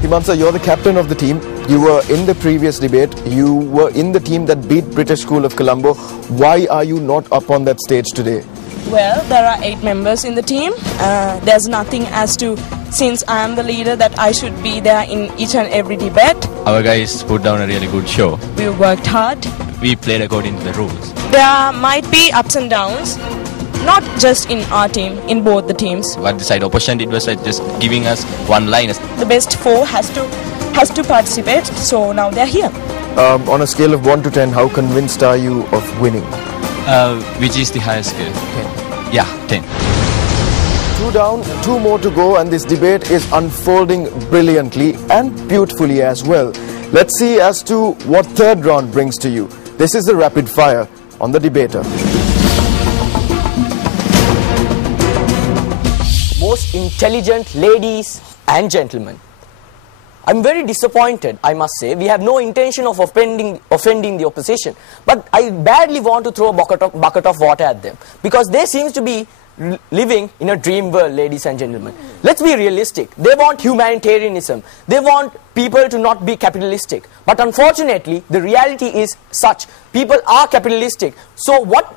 Himansa, you're the captain of the team. You were in the previous debate. You were in the team that beat British School of Colombo. Why are you not up on that stage today? Well, there are 8 members in the team. There's nothing as to, since I am the leader, that I should be there in each and every debate. Our guys put down a really good show. We worked hard. We played according to the rules. There might be ups and downs, not just in our team, in both the teams. What the side opposition did was like just giving us one line. The best 4 has to participate, so now they're here. On a scale of 1 to 10, how convinced are you of winning? Which is the highest scale? 10. Yeah, 10. 2 down, 2 more to go, and this debate is unfolding brilliantly and beautifully as well. Let's see as to what third round brings to you. This is the rapid fire on the debater. Most intelligent ladies and gentlemen, I'm very disappointed, I must say. We have no intention of offending the opposition, but I badly want to throw a bucket of water at them, because they seem to be living in a dream world, ladies and gentlemen. Let's be realistic. They want humanitarianism. They want people to not be capitalistic. But unfortunately, the reality is such. People are capitalistic. So what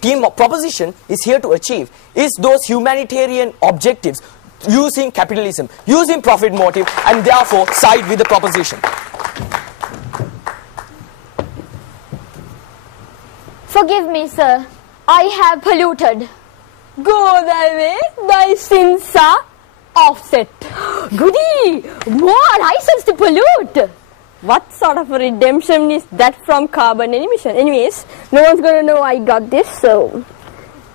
team of proposition is here to achieve is those humanitarian objectives, using capitalism, using profit motive, and therefore side with the proposition. Forgive me, sir. I have polluted. Go thy way, thy sins are offset. Goody! More license to pollute! What sort of a redemption is that from carbon emission? Anyways, no one's going to know I got this, so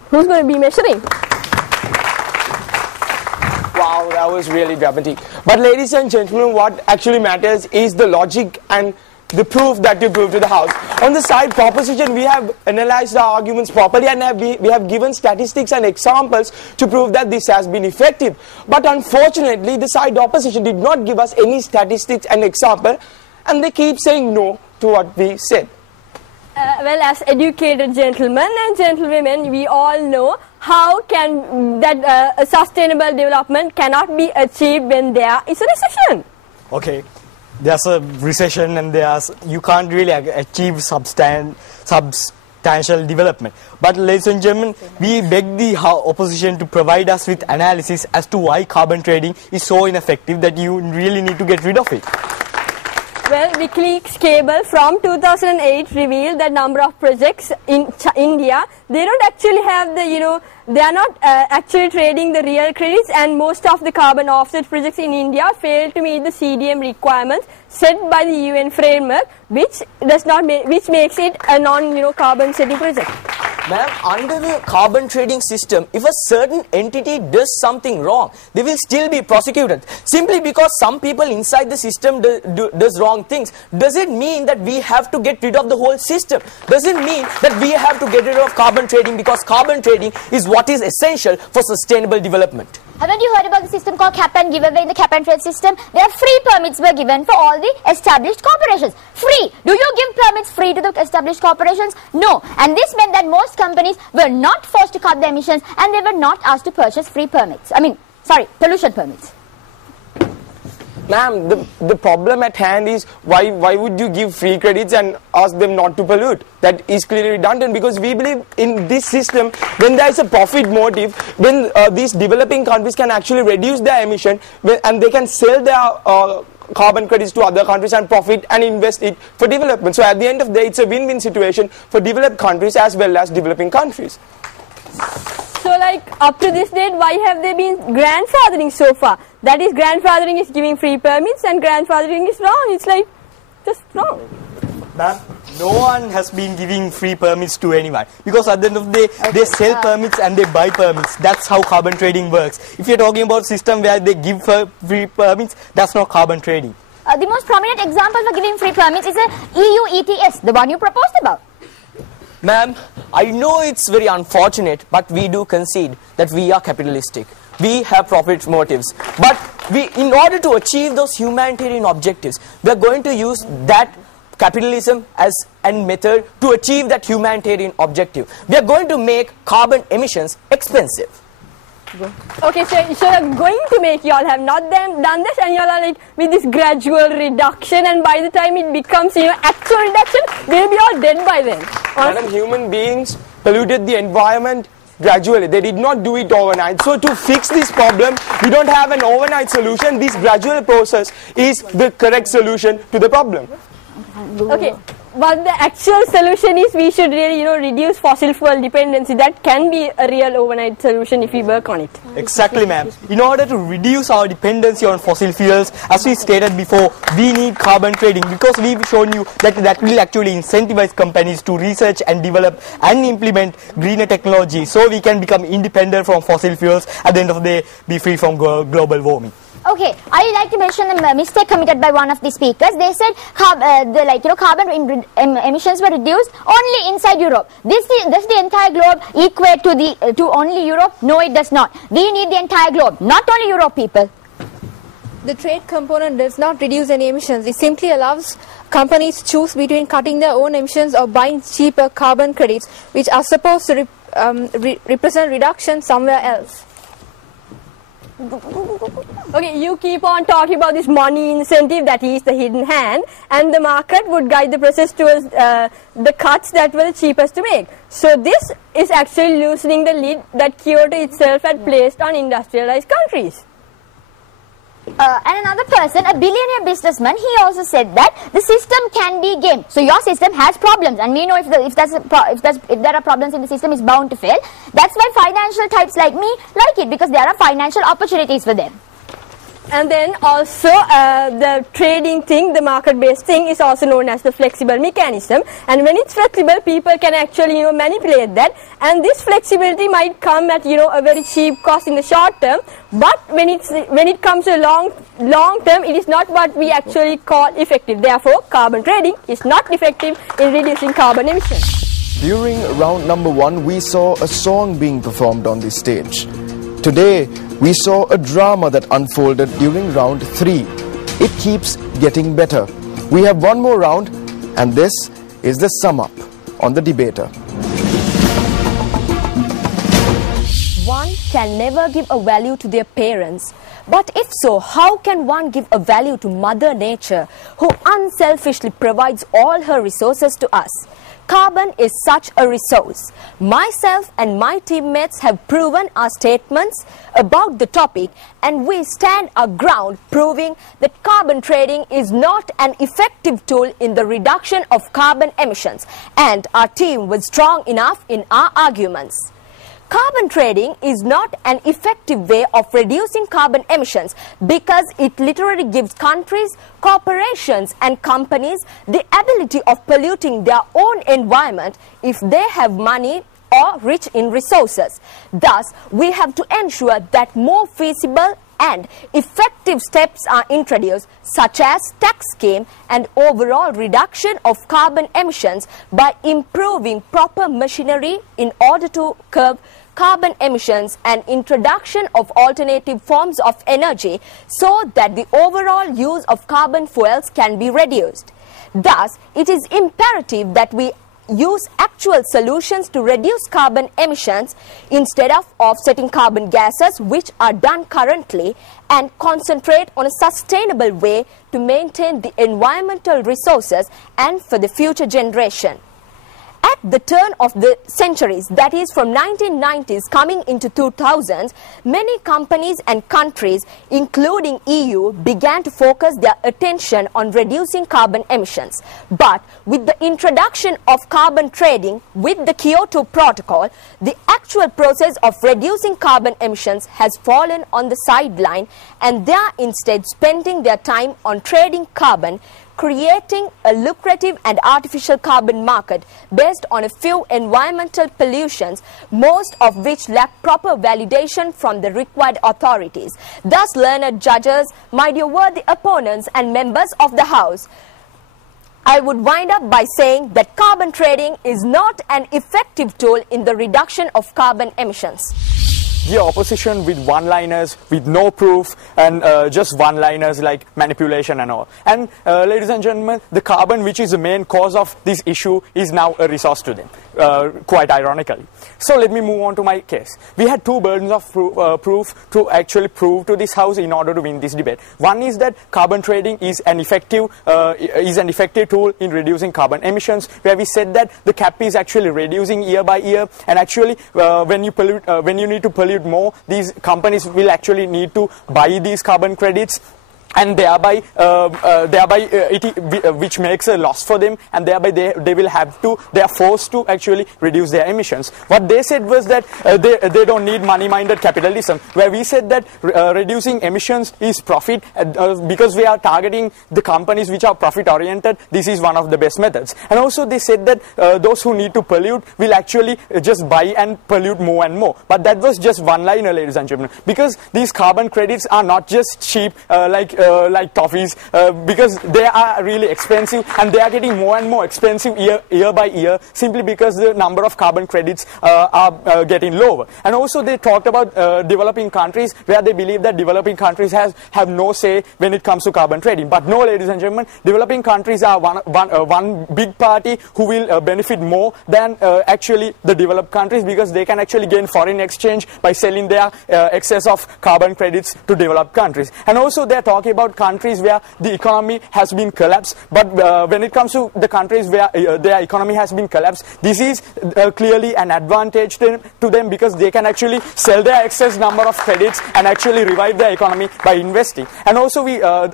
who's going to be measuring? Wow, that was really dramatic. But ladies and gentlemen, what actually matters is the logic and the proof that you prove to the House. On the side proposition, we have analyzed the arguments properly, and we have given statistics and examples to prove that this has been effective. But unfortunately, the side opposition did not give us any statistics and example, and they keep saying no to what we said. Well, as educated gentlemen and gentlewomen, we all know how can that sustainable development cannot be achieved when there is a recession. Okay, there's a recession and you can't really achieve substantial development. But ladies and gentlemen, we beg the opposition to provide us with analysis as to why carbon trading is so ineffective that you really need to get rid of it. Well, WikiLeaks cable from 2008 revealed that number of projects in India, they don't actually have the, they are not actually trading the real credits, and most of the carbon offset projects in India fail to meet the CDM requirements set by the UN framework, which makes it a non-carbon setting project. Ma'am, under the carbon trading system, if a certain entity does something wrong, they will still be prosecuted. Simply because some people inside the system does wrong things, does it mean that we have to get rid of the whole system? Does it mean that we have to get rid of carbon trading, because carbon trading is what is essential for sustainable development? Haven't you heard about the system called cap and giveaway in the cap and trade system? There are free permits were given for all the established corporations. Free! Do you give permits free to the established corporations? No. And this meant that most companies were not forced to cut their emissions, and they were not asked to purchase free permits. Pollution permits. Ma'am, the problem at hand is why would you give free credits and ask them not to pollute? That is clearly redundant, because we believe in this system, when there is a profit motive, when these developing countries can actually reduce their emission, and they can sell their carbon credits to other countries and profit and invest it for development. So at the end of the day, it's a win-win situation for developed countries as well as developing countries. So up to this date, why have they been grandfathering so far? That is, grandfathering is giving free permits and grandfathering is wrong. It's just wrong. Ma'am, no one has been giving free permits to anyone, because at the end of the day, they sell permits and they buy permits. That's how carbon trading works. If you're talking about a system where they give free permits, that's not carbon trading. The most prominent example for giving free permits is the EU ETS, the one you proposed about. Ma'am, I know it's very unfortunate, but we do concede that we are capitalistic. We have profit motives. But in order to achieve those humanitarian objectives, we are going to use that capitalism as a method to achieve that humanitarian objective. We are going to make carbon emissions expensive. Okay, so you're going to make, you all have not done this, and you all are like with this gradual reduction, and by the time it becomes, actual reduction, we'll be all dead by then. Madam, human beings polluted the environment gradually. They did not do it overnight. So to fix this problem, we don't have an overnight solution. This gradual process is the correct solution to the problem. Okay. But the actual solution is we should really, reduce fossil fuel dependency. That can be a real overnight solution if we work on it. Exactly, ma'am. In order to reduce our dependency on fossil fuels, as we stated before, we need carbon trading, because we've shown you that will actually incentivize companies to research and develop and implement greener technology, so we can become independent from fossil fuels, at the end of the day be free from global warming. Okay, I would like to mention a mistake committed by one of the speakers. They said carbon emissions were reduced only inside Europe. Does the entire globe equate to only Europe? No, it does not. We need the entire globe, not only Europe, people. The trade component does not reduce any emissions. It simply allows companies to choose between cutting their own emissions or buying cheaper carbon credits, which are supposed to represent reduction somewhere else. Okay, you keep on talking about this money incentive, that is the hidden hand, and the market would guide the process towards the cuts that were the cheapest to make. So this is actually loosening the lid that Kyoto itself had placed on industrialized countries. And another person, a billionaire businessman, he also said that the system can be gamed. So your system has problems, and we know if there are problems in the system, it's bound to fail. That's why financial types like me like it, because there are financial opportunities for them. And then also the trading thing, the market-based thing, is also known as the flexible mechanism. And when it's flexible, people can actually manipulate that. And this flexibility might come at a very cheap cost in the short term. But when it comes to long term, it is not what we actually call effective. Therefore, carbon trading is not effective in reducing carbon emissions. During round number 1, we saw a song being performed on the stage. Today, we saw a drama that unfolded during round 3. It keeps getting better. We have one more round, and this is the sum up on the debater. One can never give a value to their parents. But if so, how can one give a value to Mother Nature, who unselfishly provides all her resources to us? Carbon is such a resource. Myself and my teammates have proven our statements about the topic, and we stand our ground proving that carbon trading is not an effective tool in the reduction of carbon emissions, and our team was strong enough in our arguments. Carbon trading is not an effective way of reducing carbon emissions because it literally gives countries, corporations and companies the ability of polluting their own environment if they have money or rich in resources. Thus, we have to ensure that more feasible and effective steps are introduced, such as tax scheme and overall reduction of carbon emissions by improving proper machinery in order to curb carbon emissions and introduction of alternative forms of energy so that the overall use of carbon fuels can be reduced. Thus, it is imperative that we use actual solutions to reduce carbon emissions instead of offsetting carbon gases, which are done currently, and concentrate on a sustainable way to maintain the environmental resources and for the future generation. At the turn of the centuries, that is from 1990s coming into 2000s, many companies and countries, including EU, began to focus their attention on reducing carbon emissions. But with the introduction of carbon trading with the Kyoto Protocol, the actual process of reducing carbon emissions has fallen on the sideline, and they are instead spending their time on trading carbon, creating a lucrative and artificial carbon market based on a few environmental pollutions, most of which lack proper validation from the required authorities. Thus, learned judges, my dear worthy opponents and members of the House, I would wind up by saying that carbon trading is not an effective tool in the reduction of carbon emissions. the opposition with one-liners, with no proof, and just one-liners like manipulation and all. And ladies and gentlemen, the carbon, which is the main cause of this issue, is now a resource to them, quite ironically. So let me move on to my case. We had two burdens of proof to actually prove to this house in order to win this debate. One is that carbon trading is an effective tool in reducing carbon emissions, where we said that the cap is actually reducing year by year, and actually when you need to pollute more, these companies will actually need to buy these carbon credits, and thereby which makes a loss for them, and thereby they are forced to actually reduce their emissions. What they said was that they don't need money-minded capitalism, where we said that reducing emissions is profit, because we are targeting the companies which are profit-oriented. This is one of the best methods. And also they said that those who need to pollute will actually just buy and pollute more and more. But that was just one-liner, ladies and gentlemen, because these carbon credits are not just cheap like toffees, because they are really expensive, and they are getting more and more expensive year by year, simply because the number of carbon credits are getting lower. And also they talked about developing countries, where they believe that developing countries have no say when it comes to carbon trading. But no, ladies and gentlemen, developing countries are one big party who will benefit more than actually the developed countries, because they can actually gain foreign exchange by selling their excess of carbon credits to developed countries. And also they are talking about countries where the economy has been collapsed, but when it comes to the countries where their economy has been collapsed, this is clearly an advantage to them, because they can actually sell their excess number of credits and actually revive their economy by investing. And also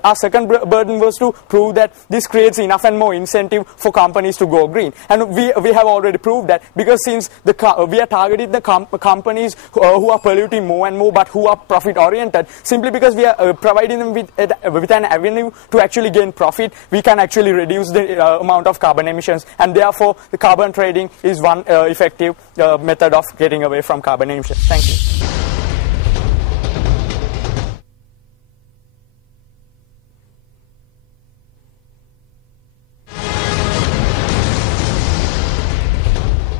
our second burden was to prove that this creates enough and more incentive for companies to go green. And we have already proved that, because since we are targeting the companies who are polluting more and more, but who are profit oriented, simply because we are providing them with an avenue to actually gain profit, we can actually reduce the amount of carbon emissions, and therefore the carbon trading is one effective method of getting away from carbon emissions. Thank you.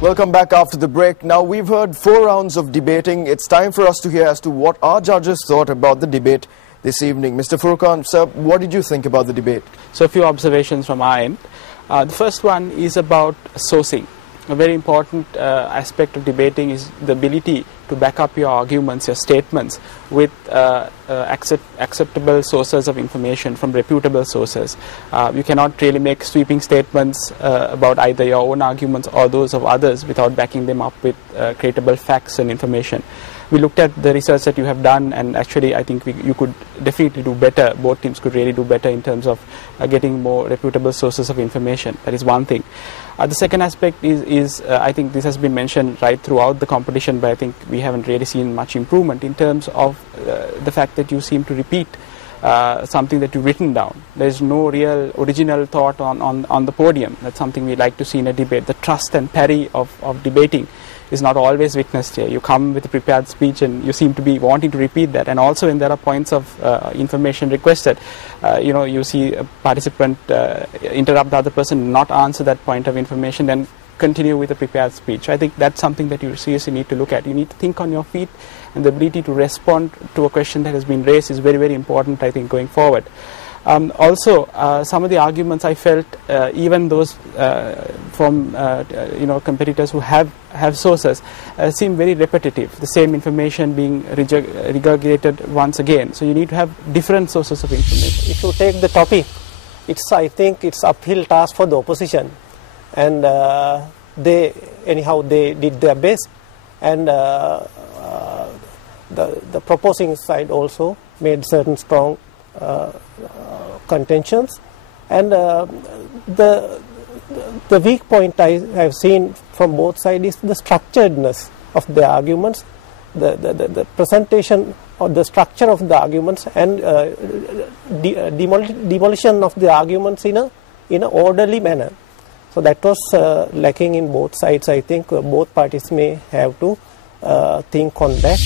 Welcome back after the break. Now we've heard 4 rounds of debating. It's time for us to hear as to what our judges thought about the debate this evening. Mr. Furqan, sir, what did you think about the debate? So a few observations from our end. The first one is about sourcing. A very important aspect of debating is the ability to back up your arguments, your statements, with acceptable sources of information from reputable sources. You cannot really make sweeping statements about either your own arguments or those of others without backing them up with credible facts and information. We looked at the research that you have done, and actually I think you could definitely do better. Both teams could really do better in terms of getting more reputable sources of information. That is one thing. The second aspect is I think this has been mentioned right throughout the competition, but I think we haven't really seen much improvement in terms of the fact that you seem to repeat something that you've written down. There's no real original thought on the podium. That's something we like to see in a debate. The trust and parry of debating is not always witnessed here. You come with a prepared speech and you seem to be wanting to repeat that. And also when there are points of information requested, you see a participant interrupt the other person, not answer that point of information, then continue with a prepared speech. I think that's something that you seriously need to look at. You need to think on your feet, and the ability to respond to a question that has been raised is very, very important, I think, going forward. Also, some of the arguments I felt, even those from competitors who have sources, seem very repetitive. The same information being regurgitated once again. So you need to have different sources of information. If you take the topic, I think it's uphill task for the opposition, and they did their best, and the proposing side also made certain strong contentions, and the weak point I have seen from both sides is the structuredness of the arguments, the presentation or the structure of the arguments, and demolition of the arguments in an orderly manner. So that was lacking in both sides. I think both parties may have to think on that.